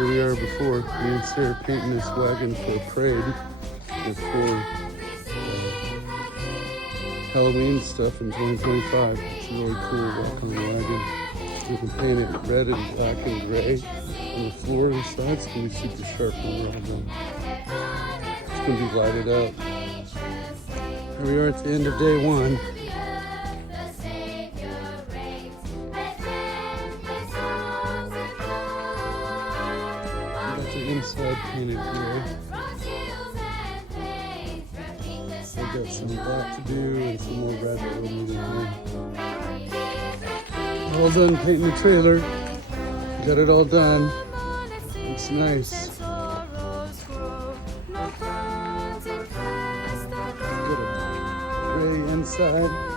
Here we are before me and Sarah painting this wagon for a parade before Halloween stuff in 2025. It's really cool walk on the wagon. We can paint it red and black and gray on the floor and the sides. It's going to be super sharp when we're all done. It's going to be lighted up. Here we are at the end of day one. We got the inside painted here. We've got some black to do and some more red that we'll need to do. All done painting the trailer. Got it all done. Looks nice. Got a gray inside.